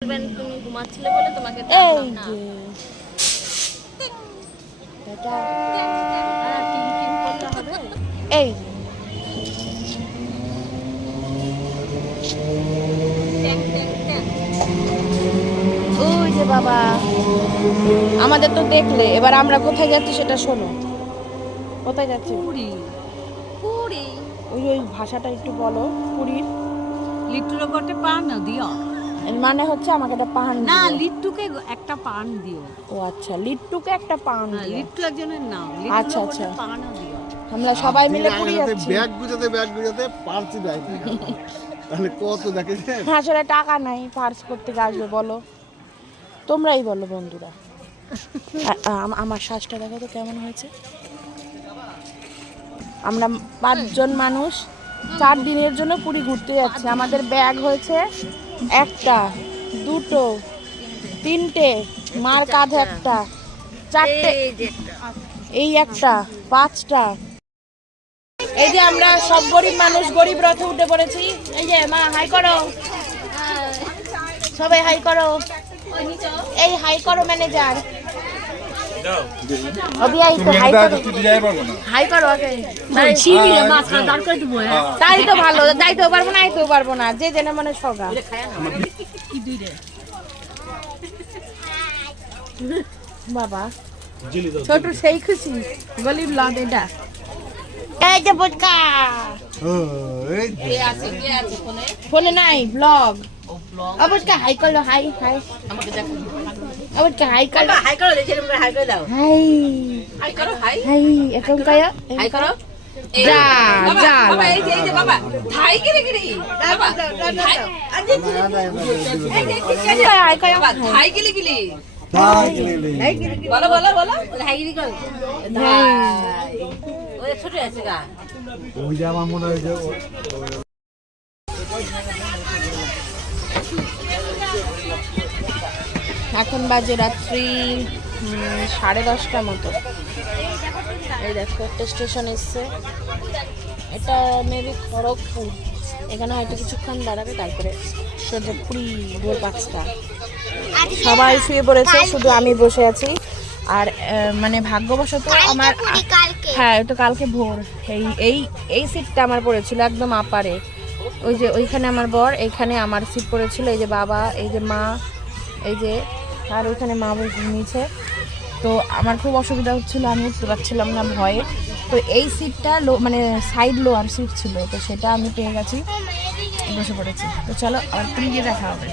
তুমি ঘুমাচ্ছিলে বলে তোমাকে ডাকলাম না। এই ওই যে বাবা আমাদের তো দেখলে, এবার আমরা কোথায় যাচ্ছি সেটা শোনো। কোথায় যাচ্ছি? পুরী। পুরী ওই ওই ভাষাটা একটু বলো। পুরীর লিট্টুর গোটে পান দিও। এর মানে হচ্ছে আমাকে একটা পান না, দিও। লিট্টুকে একটা পান দিও। ও আচ্ছা, লিট্টুকে একটা পান দিও। লিট্টু একজনের নাম। আচ্ছা, লিট্টুর আচ্ছা। গোটে পানও দিও। আমরা সবাই মিলে পুরী যাচ্ছি। ব্যাগ গুজাতে পারছি না। তাহলে কত দেখেছেন? আসলে টাকা নাই, পার্স করতে আসবে বলো, তোমরাই বলো বন্ধুরা। আমার শ্বাসটা দেখো তো কেমন হয়েছে। আমরা 5 জন মানুষ 4 দিনের জন্য পুরী ঘুরতে যাচ্ছি। আমাদের ব্যাগ হয়েছে 1টা 2টো 3টে, মার কাঁধে 1টা 4টে, এই 1টা 5টা। এই যে আমরা সব গরিব মানুষ গরিব রথে উঠে পড়েছি। এই যে মা হাই করো, সবাই হাই করো। এই হাই করো ম্যানেজার। হাই করো আগে। তাই তো ভালো, যাইতেও পারবো না, আইতেও পারবো না, যে জেনে মনে সগা। বাবা ছোট সেই খুশি গরিব লট এটা। এই যে বুঝকা ফোনে নাই ব্লগ। অবশ্যই হাই করলো, হাই হাই অবশ্যই হাই করলো, হাই করো, দেখে হাই করে দাও। হাই হাই করো, হাই। হাই এখন কয়া হাই করো। যা যা বাবা এই যে বাবা থাই গিরি গিরি বাবা থাই হাই কয়া বাবা থাই গিলি গিলি বলো বলো বলো থাই গিরি কর থাই ওই ছোট আছে গা। ওই যে আমার মনে হয় যে এখন বাজে রাত্রি 10:30 মতো। এই দেখো একটা স্টেশন এসছে, এটা মেবি খড়গপুর। এখানে হয়তো কিছুক্ষণ দাঁড়াবে, তারপরে সোজা পুরী ভোর 5টা। সবাই শুয়ে পড়েছে, শুধু আমি বসে আছি। আর মানে ভাগ্যবশত আমার, হ্যাঁ এটা কালকে ভোর। এই সিটটা আমার পড়েছিল একদম আপারে। ওই যে ওইখানে আমার বর, এইখানে আমার সিট পড়েছিল। এই যে বাবা, এই যে মা, এই যে, আর ওইখানে মা নিচে। তো আমার খুব অসুবিধা হচ্ছিল, আমি উঠতে পারছিলাম না ভয়ে। তো এই সিটটা মানে সাইড লোয়ার সিট ছিল, তো সেটা আমি পেয়ে গেছি, বসে পড়েছি। তো চলো আবার পুরী গিয়ে দেখা হবে।